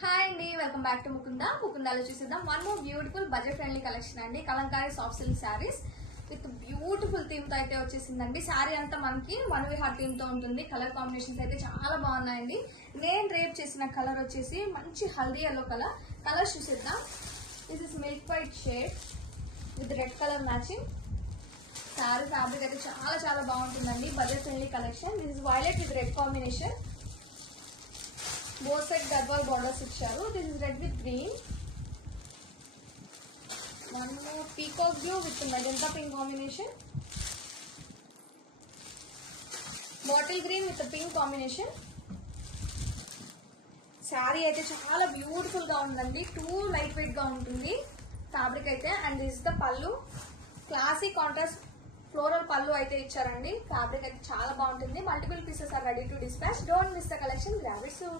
Hi అండి, welcome back to ముకుందాలో చూసేద్దాం one more beautiful budget friendly collection అండి. Kalamkari soft silk sarees with beautiful theme తో అయితే వచ్చేసిందండి. శారీ అంతా మనకి వన్ విహార్ థీమ్ తో ఉంటుంది. కలర్ కాంబినేషన్స్ అయితే చాలా బాగున్నాయండి. నేను రేప్ చేసిన కలర్ వచ్చేసి మంచి హల్దీ ఎల్లో కలర్ చూసేద్దాం. This is milk white shade with red colour matching. Saree fabric అయితే చాలా బాగుంటుందండి. Budget friendly collection. This is violet with red combination. Both side Gadwal borders ఇచ్చారు. This is red with green. One more peacock blue with magenta pink combination. Bottle green with pink combination. Saree అయితే చాలా beautiful గా ఉందండి. Two light weight గా ఉంటుంది fabric అయితే. And this the pallu. Classy contrast floral pallu అయితే ఇచ్చారండి. ఫ్యాబ్రిక్ అయితే చాలా బాగుంటుంది. Multiple pieces are ready to dispatch. Don't miss the collection. Grab it soon.